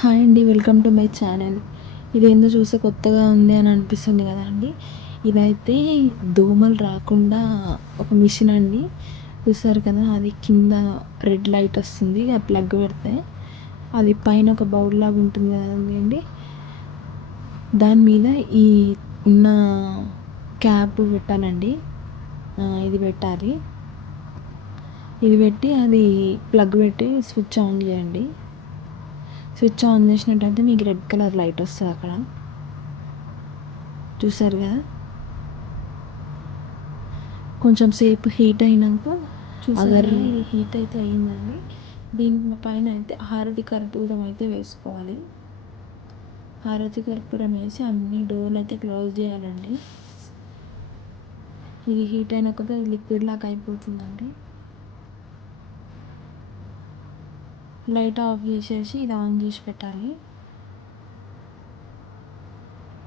Hi అండి, welcome to my channel. ఇదేందో చూస్తే కొత్తగా ఉంది అని అనిపిస్తుంది కదా అండి. ఇదైతే దోమలు రాకుండా ఒక మిషన్ అండి. చూసారు కదా, అది కింద రెడ్ లైట్ వస్తుంది. ఆ ప్లగ్ పెడితే అది పైన ఒక బౌల్ లాగా ఉంటుంది కదండి. దాని మీద ఈ ఉన్న క్యాప్ పెట్టాలండి. ఇది పెట్టాలి. ఇది పెట్టి అది ప్లగ్ పెట్టి స్విచ్ ఆన్ చేయండి. స్విచ్ ఆన్ చేసినట్టయితే మీకు రెడ్ కలర్ లైట్ వస్తుంది అక్కడ. చూసారు కదా, కొంచెం సేపు హీట్ అయినాక అగర్ ఇది హీట్ అయితే అయ్యిందండి. దీని పైన అయితే హారతి కర్పూరం అయితే వేసుకోవాలి. హారతి కర్పూరం వేసి అన్ని డోర్లు అయితే క్లోజ్ చేయాలండి. ఇది హీట్ అయిన కొద్ది లిక్విడ్ లాగా అయిపోతుందండి. లైట్ ఆఫ్ చేసేసి ఇది ఆన్ చేసి పెట్టాలి.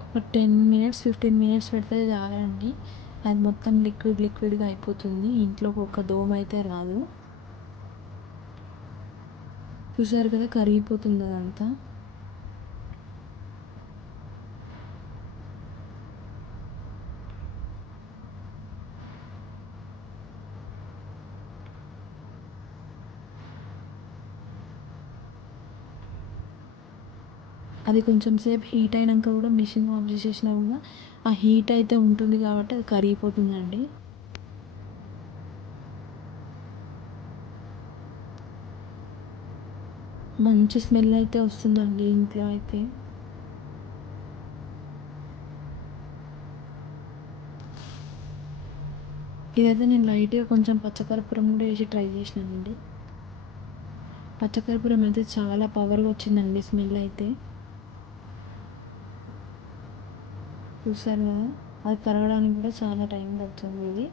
ఒక 10 మినిట్స్ 15 మినిట్స్ పెడితే చాలండి. అది మొత్తం లిక్విడ్గా అయిపోతుంది. ఇంట్లోకి ఒక దోమ అయితే రాదు. చూసారు కదా, కరిగిపోతుంది అదంతా. అది కొంచెం సేపు హీట్ అయినాక కూడా మిషన్ ఆఫ్ చేసేసినా కూడా ఆ హీట్ అయితే ఉంటుంది కాబట్టి అది కరిగిపోతుందండి. మంచి స్మెల్ అయితే వస్తుందండి ఇంట్లో అయితే. ఇదైతే నేను లైట్గా కొంచెం పచ్చకర్పూరం కూడా వేసి ట్రై చేసినానండి. పచ్చకర్పూరం అయితే చాలా పవర్గా వచ్చిందండి స్మెల్ అయితే. చూసారు కదా, అది కరగడానికి కూడా చాలా టైం పడుతుంది. ఇది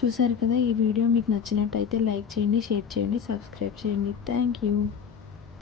చూసారు కదా, ఈ వీడియో మీకు నచ్చినట్టయితే లైక్ చేయండి, షేర్ చేయండి, సబ్స్క్రైబ్ చేయండి. Thank you.